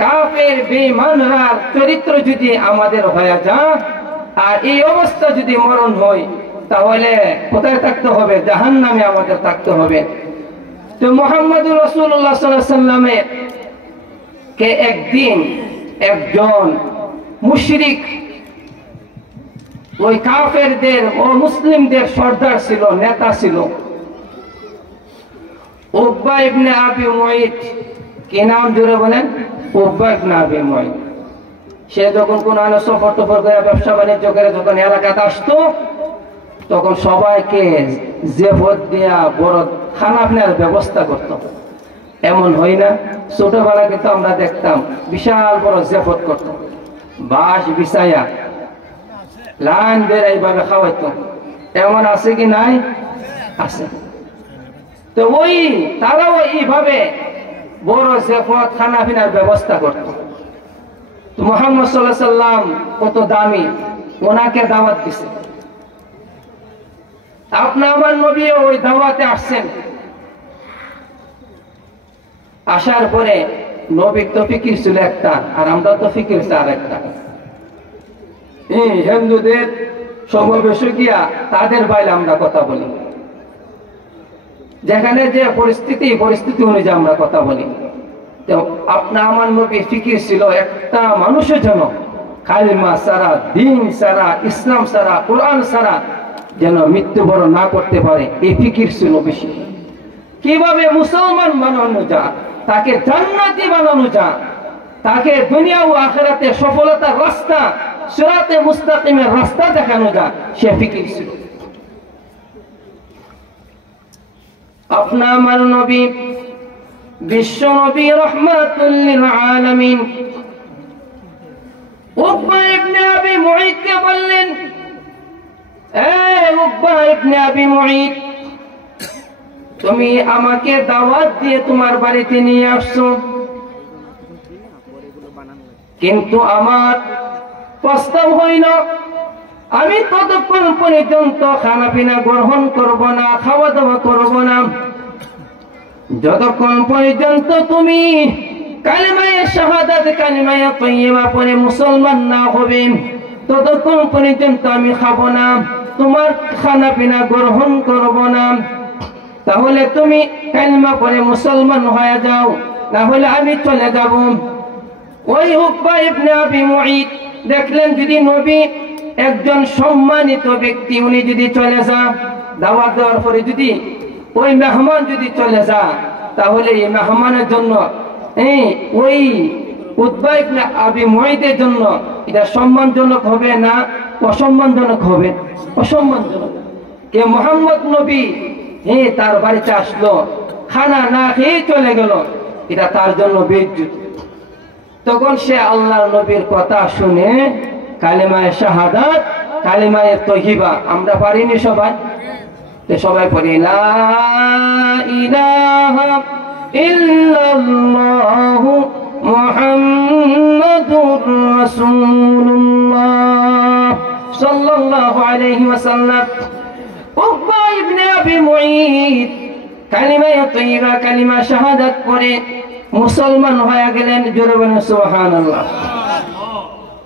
কাফের বেঈমানরা চরিত্র যদি আমাদের হয়ে যায় আর এই অবস্থা যদি মরণ হয়, তাহলে কোথায় থাকতে হবে? জাহান্নামে আমাদের থাকতে হবে। তো মুহাম্মদুর রাসূলুল্লাহ সাল্লাল্লাহু আলাইহি ওয়াসাল্লামের কে একদিন একজন মুশরিক, ওই কাফেরদের ও মুসলিমদের সর্দার ছিল, নেতা ছিল, উকবা ইবনে আবি মুঈত। কি নাম জোরে বলেন? উকবা ইবনে আবি মুঈত। সে যখন কোন সফর টফর করে ব্যবসা বাণিজ্য করে যখন এলাকাতে আসতো, তখন সবাইকে জেফত দিয়া বড় খানা পিনার ব্যবস্থা করত। এমন হয় না? ছোটবেলায় কিন্তু আমরা দেখতাম বিশাল বড় জেফত করত, বাঁশ বিছাইয়া লাইন বের এইভাবে খাওয়াইতো। এমন আছে কি নাই? আছে। তো ওই তারাও এইভাবে বড় জেফত খানা পিনার ব্যবস্থা করত। তো মুহাম্মদ সাল্লাল্লাহু আলাইহি সাল্লাম কত দামি, ওনাকে দাওয়াত দিছে। আপনার আমার নবী ওই দাওয়াতে আসছেন। আসার পরে নবীর তো ফিকির ছিল একটা, আর আমরা তো ফিকির ছিল আর একটা। হিন্দুদের সমাবেশে গিয়া তাদের বাইরে আমরা কথা বলি, যেখানে যে পরিস্থিতি অনুযায়ী আমরা কথা বলি। তো আপনার আমার নবী ফিকির ছিল একটা মানুষের জন্য কালিমা ছাড়া, দ্বীন ছাড়া, ইসলাম ছাড়া, কোরআন ছাড়া যেন মৃত্যুবরণ না করতে পারে, এই ফিকির ছিল বেশি। কিভাবে মুসলমান বানানো যায়, তাকে জান্নাতি বানানো যায়, তাকে দুনিয়া ও আখিরাতে সফলতার রাস্তা, সিরাতে মুস্তাকিমের রাস্তা দেখানো যায়, সে ফিকির ছিল। আপনার আমার নবী বিশ্ব নবী রাহমাতুল লিল আলামিন উকবা ইবনে আবি মুঈতকে বললেন, উকবা ইবনে আবি মুঈত, তুমি আমাকে দাওয়াত দিয়ে তোমার বাড়িতে নিয়ে আসছো, কিন্তু আমার প্রস্তাব হইল আমি ততক্ষণ পর্যন্ত খানা পিনা গ্রহণ করব না, খাওয়া দাওয়া করব না, যতক্ষণ পর্যন্ত তুমি কালিমায়ে শাহাদাত, কালিমায়ে তাইয়্যিবা পড়ে মুসলমান না হবে, ততক্ষণ পর্যন্ত আমি খাবো না, তোমার খানা পিনা গ্রহণ করব না। তাহলে তুমি কালিমা পড়ে মুসলমান হয়ে যাও, না হলে আমি চলে যাব। ওই উকবা ইবনে আবি মুঈত দেখলেন, যদি নবী একজন সম্মানিত ব্যক্তি, উনি যদি চলে যান, দাওয়াত দেওয়ার পরে যদি ওই মেহমান যদি চলে যায়, তাহলে এই মেহমানের জন্য ওই উকবা ইবনে আবি মুঈতের জন্য এটা সম্মানজনক হবে না অসম্মানজনক হবে? অসম্মানজনক। কে মুহাম্মদ নবী তার বাড়িতে আসলো, খানা না খেয়ে চলে গেল, এটা তার জন্য বেইজ্জত। তখন সে আল্লাহর নবীর কথা শুনে কালিমায়ে শাহাদাত, কালিমায়ে তাইয়্যিবা আমরা পারিনি সবাই? সবাই পড়ি লা ইলাহা ইল্লাল্লাহু মুহাম্মাদুর রাসূলুল্লাহ সাল্লাল্লাহু আলাইহি ওয়াসাল্লাম। উকবা ইবনে আবি মুঈত কালিমায়ে তাইয়্যিবা, কালিমা শাহাদাত পড়ে মুসলমান হয়ে গেলেন। জোরে বলেন সুবহানাল্লাহ।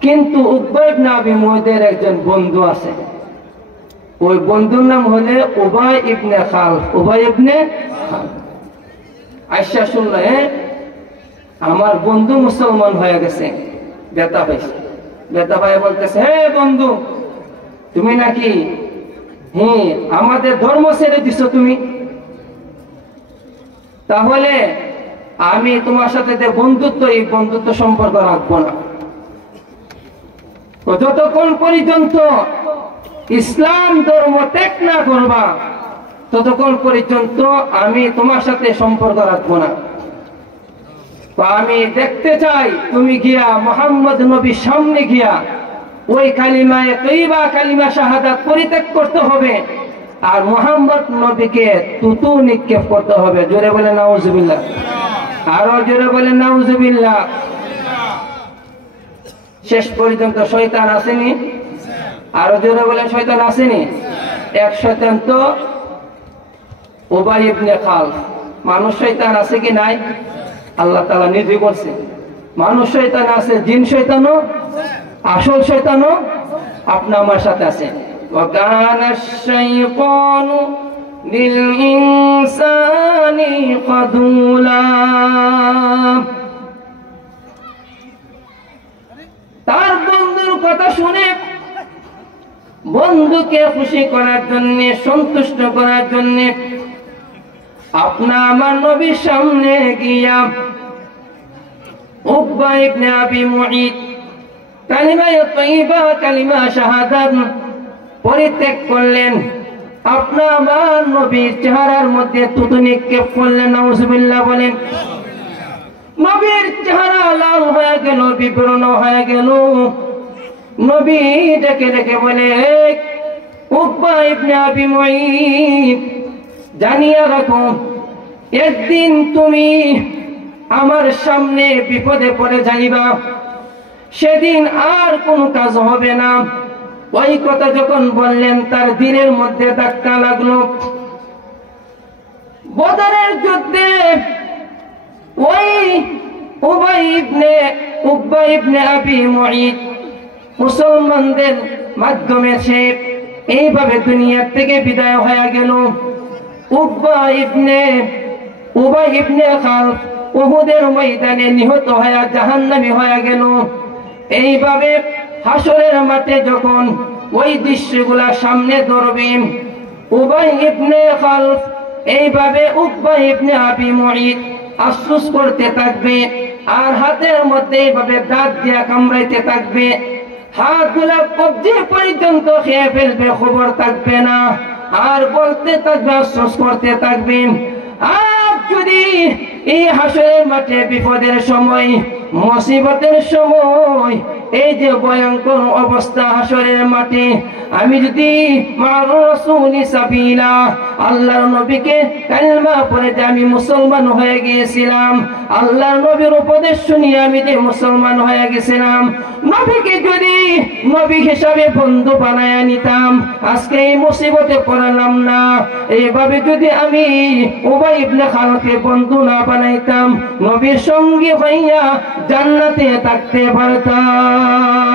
কিন্তু উকবা ইবনে আবি মুঈতের একজন বন্ধু আছে, ওই বন্ধুর নাম হলে উবাই ইবনে খালফ। উবাই ইবনে খালফ আয়েশা শুনল, আমার বন্ধু মুসলমান হয়ে গেছে, ব্যথা পাইছে। ব্যথা পাই বলতেছে, হে বন্ধু, তুমি নাকি আমাদের ধর্ম ছেড়ে দিছো তুমি, তাহলে আমি তোমার সাথে যে বন্ধুত্ব, এই বন্ধুত্ব সম্পর্ক রাখবো না। যতক্ষণ পর্যন্ত ইসলাম ধর্ম ত্যাগ না করবা, ততক্ষণ পর্যন্ত আমি তোমার সাথে সম্পর্ক রাখবো না। আমি দেখতে চাই তুমি গিয়া মুহাম্মদ নবীর সামনে গিয়া ওই কালিমায়ে তাইয়্যিবা, কালিমা শাহাদাত পরিত্যাগ করতে হবে, আর মুহাম্মদ নবীকে তুতু নিক্ষেপ করতে হবে। জোরে বলে নাউজুবিল্লাহ, আরো জোরে বলে নাউজুবিল্লাহ। শেষ পর্যন্ত শয়তান আসেনি? আরো জোরে বলে শয়তান আসেনি? এক শয়তান তো উবাই ইবনে খালফ। মানুষ শয়তান আছে কি নাই? আল্লাহ তাআলা নিজে বলছে, মানুষ শয়তান আছে, জিন শয়তানও, আসল শয়তানও আপনা আমার সাথে আছে। ওয়াকানা শাইতানু লিল ইনসানি কাদুলা। তার বন্ধুর কথা শুনে বন্ধুকে খুশি করার জন্য, সন্তুষ্ট করার জন্য আপনা আমার নবীর সামনে গিয়া উকবা ইবনে আবি মুঈত কালিমা তাইয়্যিবা, কালিমা শাহাদাত পরিত্যাগ করলেন। আপনা আমার নবীর চেহারার মধ্যে থুতু নিক্ষেপ করলেন। নাউজুবিল্লাহ বলেন। নবীর চেহারা লাল হয়ে গেল, বিবর্ণ হয়ে গেল। নবী ডেকে ডেকে বলে, উকবা ইবনে আবি মুঈত, জানিয়ে রাখো, একদিন তুমি আমার সামনে বিপদে পড়ে যাইবা, সেদিন আর কোনো কাজ হবে না। ওই কথা যখন বললেন তার দিলের মধ্যে ধাক্কা লাগলো। বদরের যুদ্ধে ওই উকবা ইবনে আবি মুঈত মুসলমানদের মাধ্যমে সে এইভাবে দুনিয়া থেকে বিদায় হয়ে গেল। উবাই ইবনে খালফ উহুদের ময়দানে নিহত হয়ে জাহান্নামী হয়ে গেল। এইভাবে হাসরের মাঠে যখন ওই দৃশ্যগুলা সামনে ধরবে, উবাই ইবনে খালফ এইভাবে উকবা ইবনে আবি মুঈত আফসোস করতে থাকবে, আর হাতের মধ্যে এইভাবে দাঁত দিয়া কামড়াইতে থাকবে। হাতগুলা কবজি পর্যন্ত খেয়ে ফেলবে, খবর থাকবে না, আর বলতে থাকবে, আফসোস করতে থাকবে। আর যদি এই হাসরের মাঠে বিপদের সময়, মুসিবতের সময়, এই যে ভয়ঙ্কর অবস্থা হাসরের মাঠে, আমি যদি মা'র রাসূলি সাবিলা, আল্লাহর নবীকে কালিমা পড়ে যে আমি মুসলমান হয়ে গিয়েছিলাম, আল্লাহর নবীর উপদেশ শুনিয়ে আমি যে মুসলমান হয়ে গেছিলাম, নবীকে যদি নবী হিসাবে বন্ধু বানায় নিতাম, আজকে এই মুসিবতে পড়লাম না। এইভাবে যদি আমি উবাই ইবনে খালফকে বন্ধু না বানাইতাম, নবীর সঙ্গে হইয়া জান্নাতে থাকতে পারতাম।